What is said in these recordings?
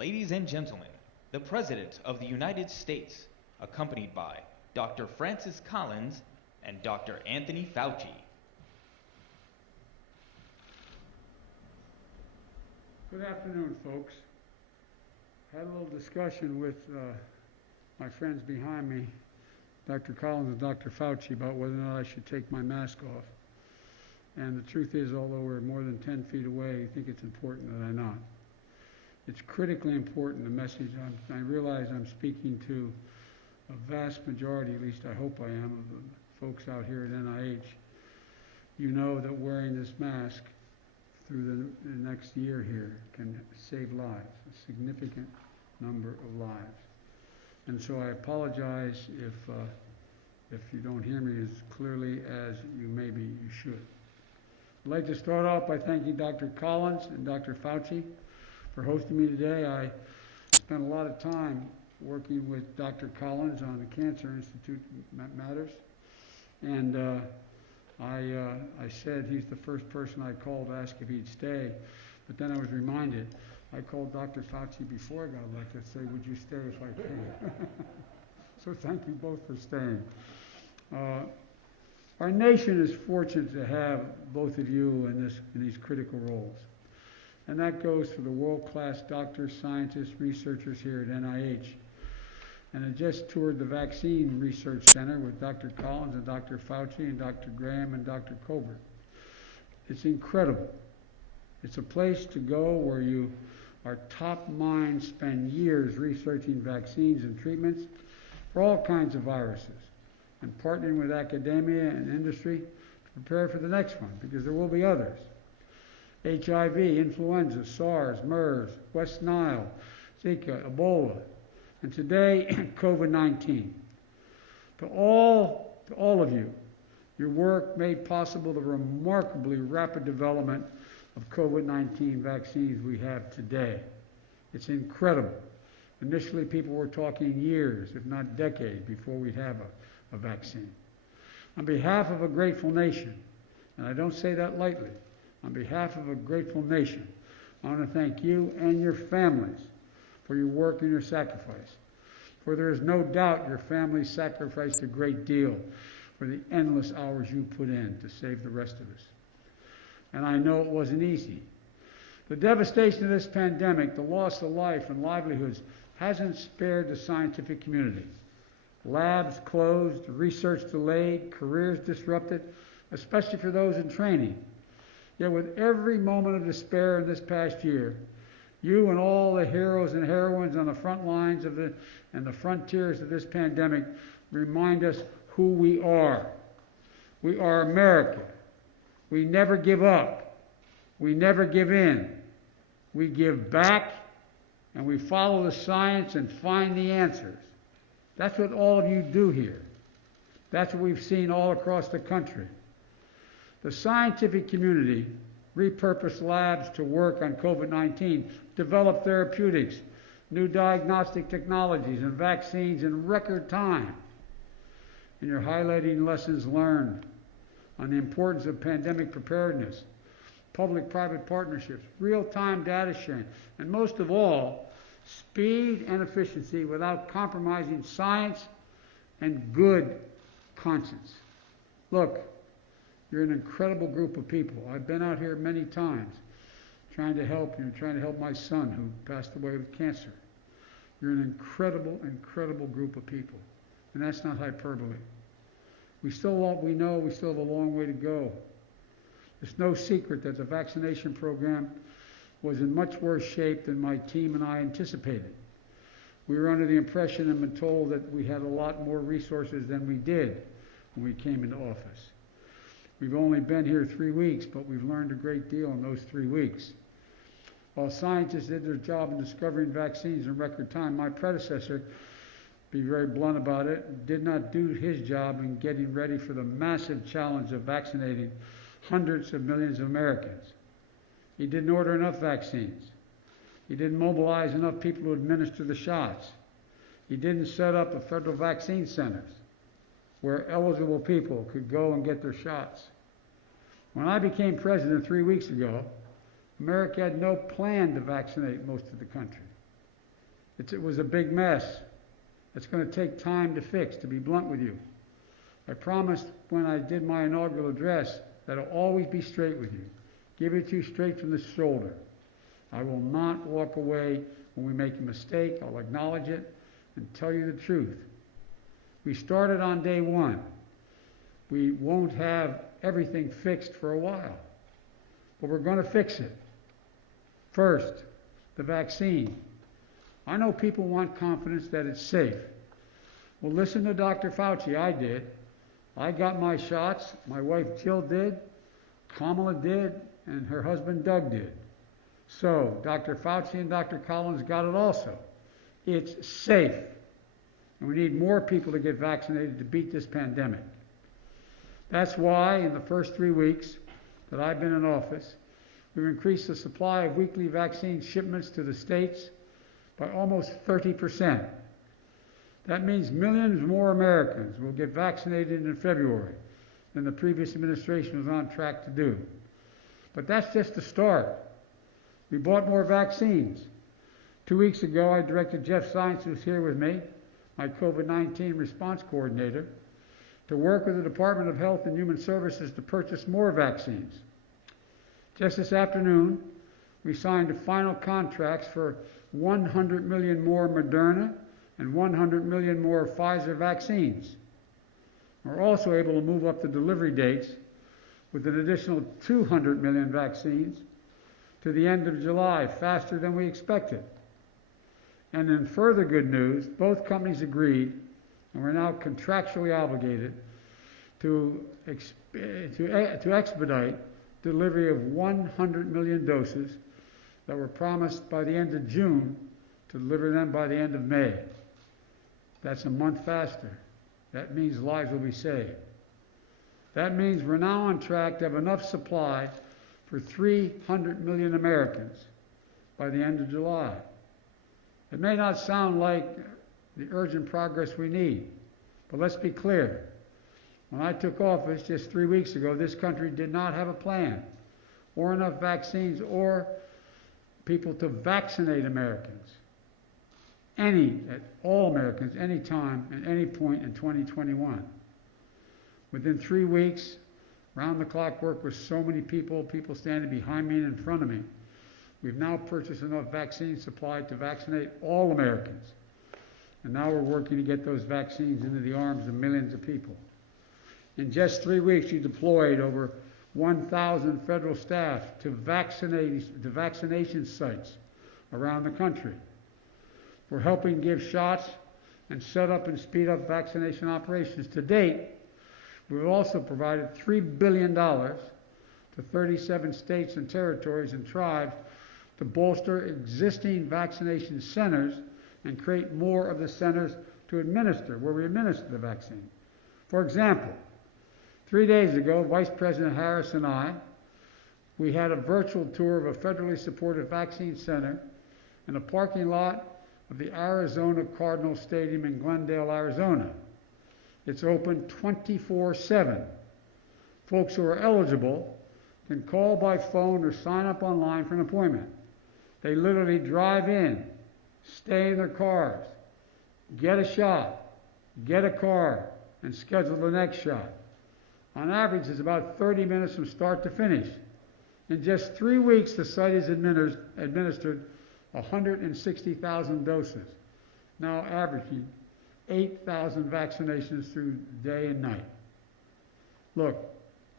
Ladies and gentlemen, the President of the United States, accompanied by Dr. Francis Collins and Dr. Anthony Fauci. Good afternoon, folks. Had a little discussion with my friends behind me, Dr. Collins and Dr. Fauci, about whether or not I should take my mask off. And the truth is, although we're more than 10 feet away, I think it's important that I not. It's critically important, the message. I realize I'm speaking to a vast majority, at least I hope I am, of the folks out here at NIH. You know that wearing this mask through the next year here can save lives, a significant number of lives. And so I apologize if you don't hear me as clearly as maybe you should. I'd like to start off by thanking Dr. Collins and Dr. Fauci for hosting me today. I spent a lot of time working with Dr. Collins on the Cancer Institute matters, and I said he's the first person I called to ask if he'd stay, but then I was reminded I called Dr. Fauci before I got elected to say, would you stay if I came? So thank you both for staying. Our nation is fortunate to have both of you in these critical roles. And that goes for the world-class doctors, scientists, researchers here at NIH. And I just toured the Vaccine Research Center with Dr. Collins and Dr. Fauci and Dr. Graham and Dr. Colbert. It's incredible. It's a place to go where our top minds spend years researching vaccines and treatments for all kinds of viruses and partnering with academia and industry to prepare for the next one, because there will be others. HIV, influenza, SARS, MERS, West Nile, Zika, Ebola, and today, COVID-19. To all of you, your work made possible the remarkably rapid development of COVID-19 vaccines we have today. It's incredible. Initially, people were talking years, if not decades, before we'd have a vaccine. On behalf of a grateful nation, and I don't say that lightly, on behalf of a grateful nation, I want to thank you and your families for your work and your sacrifice. For there is no doubt your families sacrificed a great deal for the endless hours you put in to save the rest of us. And I know it wasn't easy. The devastation of this pandemic, the loss of life and livelihoods, hasn't spared the scientific community. Labs closed, research delayed, careers disrupted, especially for those in training. Yet with every moment of despair in this past year, you and all the heroes and heroines on the front lines and the frontiers of this pandemic remind us who we are. We are America. We never give up. We never give in. We give back, and we follow the science and find the answers. That's what all of you do here. That's what we've seen all across the country. The scientific community repurposed labs to work on COVID-19, develop therapeutics, new diagnostic technologies, and vaccines in record time. And you're highlighting lessons learned on the importance of pandemic preparedness, public-private partnerships, real-time data sharing, and most of all, speed and efficiency without compromising science and good conscience. Look, you're an incredible group of people. I've been out here many times trying to help you, trying to help my son who passed away with cancer. You're an incredible, incredible group of people. And that's not hyperbole. We know we still have a long way to go. It's no secret that the vaccination program was in much worse shape than my team and I anticipated. We were under the impression and been told that we had a lot more resources than we did when we came into office. We've only been here 3 weeks, but we've learned a great deal in those 3 weeks. While scientists did their job in discovering vaccines in record time, my predecessor, to be very blunt about it, did not do his job in getting ready for the massive challenge of vaccinating hundreds of millions of Americans. He didn't order enough vaccines. He didn't mobilize enough people to administer the shots. He didn't set up the federal vaccine centers where eligible people could go and get their shots. When I became president 3 weeks ago, America had no plan to vaccinate most of the country. It was a big mess. It's going to take time to fix, to be blunt with you. I promised when I did my inaugural address that I'll always be straight with you. Give it to you straight from the shoulder. I will not walk away when we make a mistake. I'll acknowledge it and tell you the truth. We started on day one. We won't have everything fixed for a while, but we're going to fix it. First, the vaccine. I know people want confidence that it's safe. Well, listen to Dr. Fauci. I did. I got my shots. My wife Jill did. Kamala did. And her husband Doug did. So, Dr. Fauci and Dr. Collins got it also. It's safe. And we need more people to get vaccinated to beat this pandemic. That's why in the first 3 weeks that I've been in office, we've increased the supply of weekly vaccine shipments to the states by almost 30%. That means millions more Americans will get vaccinated in February than the previous administration was on track to do. But that's just the start. We bought more vaccines. 2 weeks ago, I directed Jeff Zients, who's here with me, my COVID-19 response coordinator, to work with the Department of Health and Human Services to purchase more vaccines. Just this afternoon, we signed final contracts for 100 million more Moderna and 100 million more Pfizer vaccines. We're also able to move up the delivery dates with an additional 200 million vaccines to the end of July, faster than we expected. And in further good news, both companies agreed, and we're now contractually obligated, to expedite delivery of 100 million doses that were promised by the end of June to deliver them by the end of May. That's a month faster. That means lives will be saved. That means we're now on track to have enough supply for 300 million Americans by the end of July. It may not sound like the urgent progress we need, but let's be clear. When I took office just 3 weeks ago, this country did not have a plan or enough vaccines or people to vaccinate Americans. All Americans, any time, at any point in 2021. Within 3 weeks, round-the-clock work with so many people standing behind me and in front of me, we've now purchased enough vaccine supply to vaccinate all Americans. And now we're working to get those vaccines into the arms of millions of people. In just 3 weeks, we deployed over 1,000 federal staff to vaccination sites around the country. We're helping give shots and set up and speed up vaccination operations. To date, we've also provided $3 billion to 37 states and territories and tribes to bolster existing vaccination centers and create more of the centers where we administer the vaccine. For example, 3 days ago, Vice President Harris and we had a virtual tour of a federally supported vaccine center in a parking lot of the Arizona Cardinals Stadium in Glendale, Arizona. It's open 24/7. Folks who are eligible can call by phone or sign up online for an appointment. They literally drive in, stay in their cars, get a shot, get a car, and schedule the next shot. On average, it's about 30 minutes from start to finish. In just 3 weeks, the site has administered 160,000 doses, now averaging 8,000 vaccinations through day and night. Look,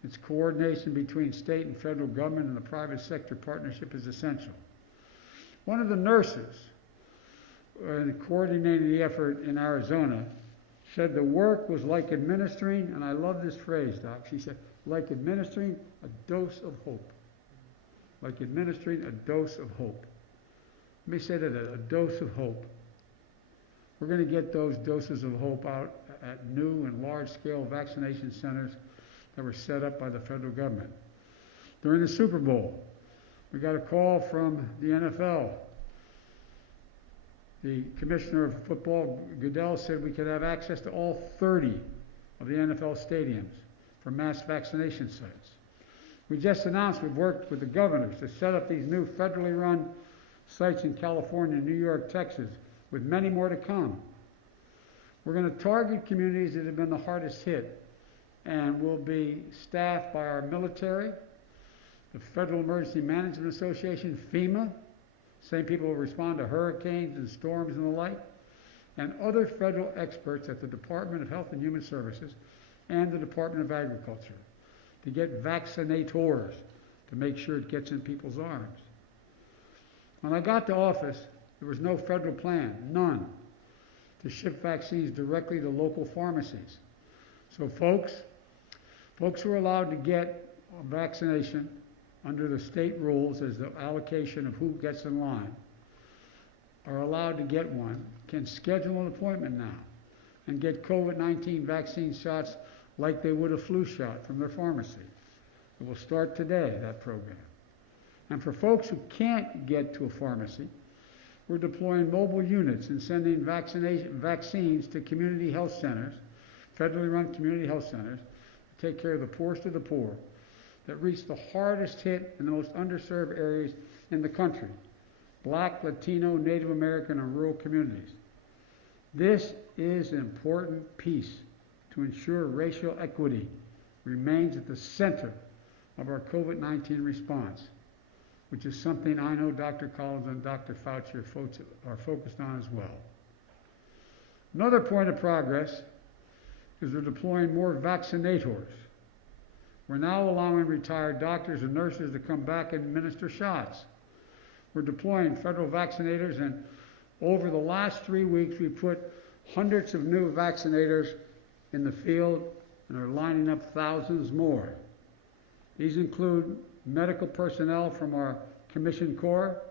it's coordination between state and federal government and the private sector partnership is essential. One of the nurses coordinating the effort in Arizona said the work was like administering, and I love this phrase, Doc, she said, like administering a dose of hope. Like administering a dose of hope. Let me say that, a dose of hope. We're going to get those doses of hope out at new and large-scale vaccination centers that were set up by the federal government. During the Super Bowl, we got a call from the NFL. The commissioner of football, Goodell, said we could have access to all 30 of the NFL stadiums for mass vaccination sites. We just announced we've worked with the governors to set up these new federally run sites in California, New York, Texas, with many more to come. We're going to target communities that have been the hardest hit, and will be staffed by our military, the Federal Emergency Management Association, FEMA, same people who respond to hurricanes and storms and the like, and other federal experts at the Department of Health and Human Services and the Department of Agriculture to get vaccinators to make sure it gets in people's arms. When I got to office, there was no federal plan, none, to ship vaccines directly to local pharmacies. So folks who are allowed to get a vaccination under the state rules as the allocation of who gets in line are allowed to get one, can schedule an appointment now and get COVID-19 vaccine shots like they would a flu shot from their pharmacy. It will start today, that program. And for folks who can't get to a pharmacy, we're deploying mobile units and sending vaccines to community health centers, federally run community health centers, to take care of the poorest of the poor that reach the hardest hit and the most underserved areas in the country: Black, Latino, Native American, and rural communities. This is an important piece to ensure racial equity remains at the center of our COVID-19 response, which is something I know Dr. Collins and Dr. Fauci are focused on as well. Another point of progress is we're deploying more vaccinators. We're now allowing retired doctors and nurses to come back and administer shots. We're deploying federal vaccinators, and over the last 3 weeks, we put hundreds of new vaccinators in the field and are lining up thousands more. These include medical personnel from our Commissioned Corps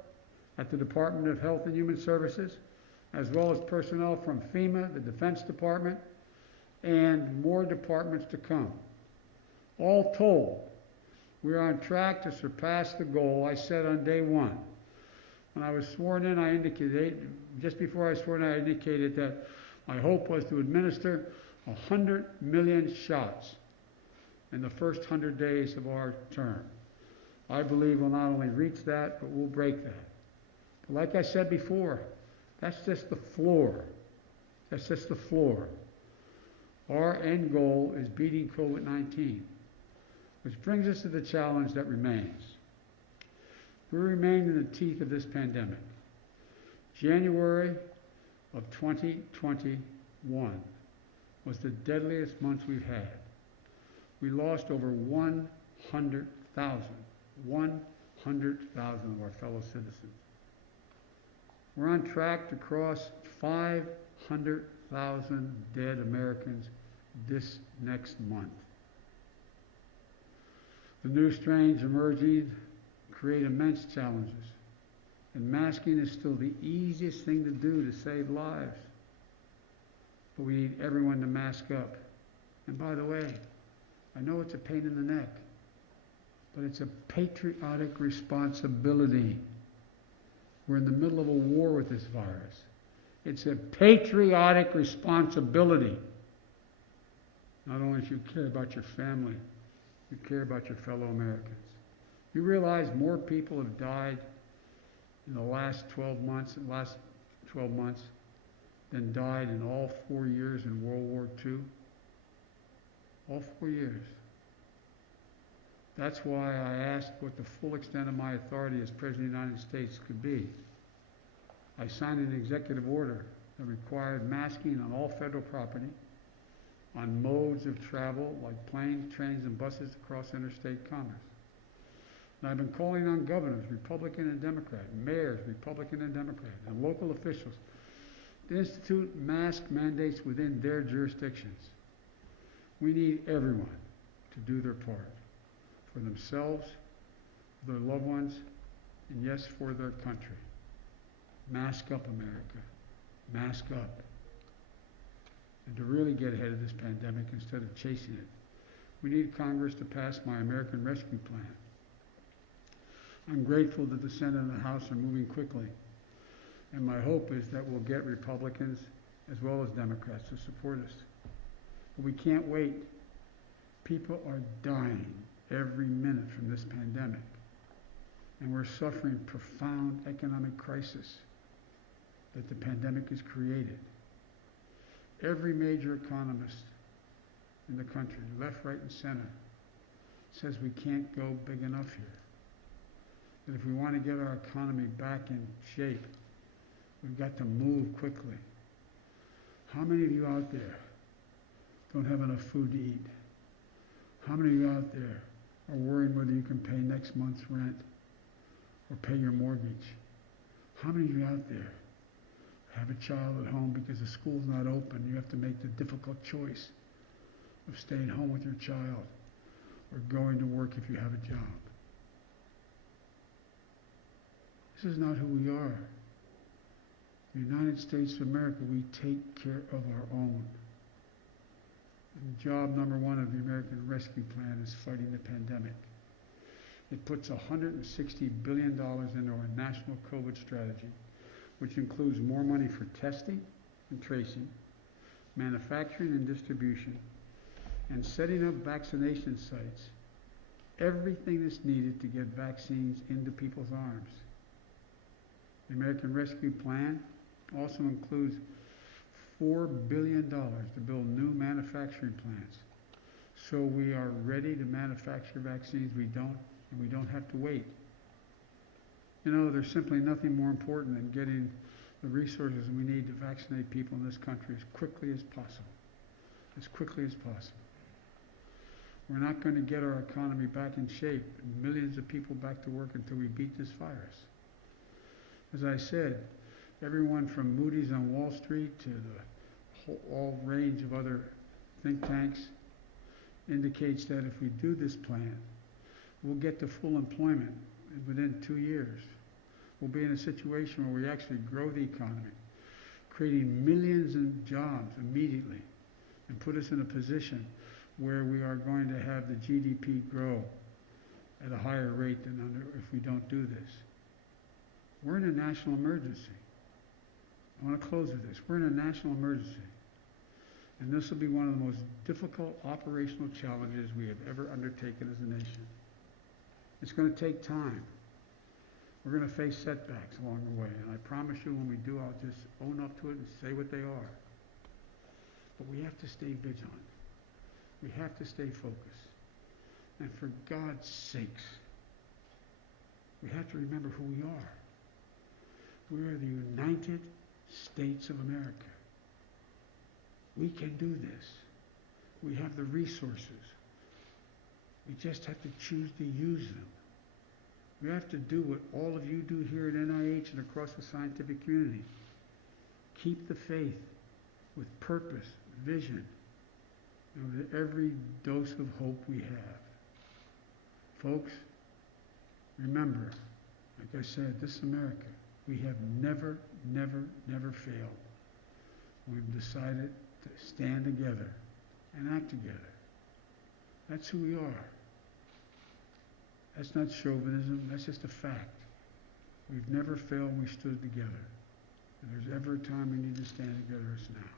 at the Department of Health and Human Services, as well as personnel from FEMA, the Defense Department, and more departments to come. All told, we are on track to surpass the goal I set on day one. When I was sworn in, just before I was sworn in, I indicated that my hope was to administer 100 million shots in the first 100 days of our term. I believe we'll not only reach that, but we'll break that. But like I said before, that's just the floor. That's just the floor. Our end goal is beating COVID-19, which brings us to the challenge that remains. We remain in the teeth of this pandemic. January of 2021 was the deadliest month we've had. We lost over 100,000 of our fellow citizens. We're on track to cross 500,000 dead Americans this next month. The new strains emerging create immense challenges, and masking is still the easiest thing to do to save lives. But we need everyone to mask up. And by the way, I know it's a pain in the neck, but it's a patriotic responsibility. We're in the middle of a war with this virus. It's a patriotic responsibility. Not only if you care about your family, you care about your fellow Americans. You realize more people have died in the last 12 months than died in all 4 years in World War II? All 4 years. That's why I asked what the full extent of my authority as President of the United States could be. I signed an executive order that required masking on all federal property, on modes of travel like planes, trains, and buses across interstate commerce. And I've been calling on governors, Republican and Democrat, mayors, Republican and Democrat, and local officials to institute mask mandates within their jurisdictions. We need everyone to do their part for themselves, for their loved ones, and yes, for their country. Mask up, America. Mask up. And to really get ahead of this pandemic instead of chasing it, we need Congress to pass my American Rescue Plan. I'm grateful that the Senate and the House are moving quickly, and my hope is that we'll get Republicans as well as Democrats to support us. But we can't wait. People are dying every minute from this pandemic, and we're suffering profound economic crisis. that the pandemic has created. Every major economist in the country, left, right, and center, says we can't go big enough here. That if we want to get our economy back in shape, we've got to move quickly. How many of you out there don't have enough food to eat? How many of you out there are worried whether you can pay next month's rent or pay your mortgage? How many of you out there have a child at home because the school's not open? You have to make the difficult choice of staying home with your child or going to work if you have a job. This is not who we are. The United States of America, we take care of our own. And job number one of the American Rescue Plan is fighting the pandemic. It puts $160 billion into our national COVID strategy, which includes more money for testing and tracing, manufacturing and distribution, and setting up vaccination sites. Everything that's needed to get vaccines into people's arms. The American Rescue Plan also includes $4 billion to build new manufacturing plants. So we are ready to manufacture vaccines. We don't have to wait. You know, there's simply nothing more important than getting the resources we need to vaccinate people in this country as quickly as possible. As quickly as possible. We're not going to get our economy back in shape and millions of people back to work until we beat this virus. As I said, everyone from Moody's on Wall Street to the whole range of other think tanks indicates that if we do this plan, we'll get to full employment within 2 years. We'll be in a situation where we actually grow the economy, creating millions of jobs immediately, and put us in a position where we are going to have the GDP grow at a higher rate than if we don't do this. We're in a national emergency. I want to close with this. We're in a national emergency. And this will be one of the most difficult operational challenges we have ever undertaken as a nation. It's going to take time. We're going to face setbacks along the way. And I promise you when we do, I'll just own up to it and say what they are. But we have to stay vigilant. We have to stay focused. And for God's sakes, we have to remember who we are. We are the United States of America. We can do this. We have the resources. We just have to choose to use them. We have to do what all of you do here at NIH and across the scientific community. Keep the faith with purpose, vision, and with every dose of hope we have. Folks, remember, like I said, this is America. We have never, never, never failed. We've decided to stand together and act together. That's who we are. That's not chauvinism, that's just a fact. We've never failed, we stood together. If there's ever a time we need to stand together, it's now.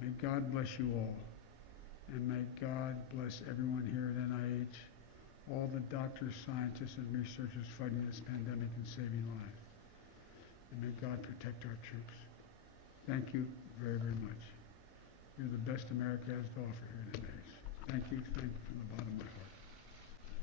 May God bless you all. And may God bless everyone here at NIH, all the doctors, scientists, and researchers fighting this pandemic and saving lives. And may God protect our troops. Thank you very, very much. You're the best America has to offer here at NIH. Thank you from the bottom of my heart.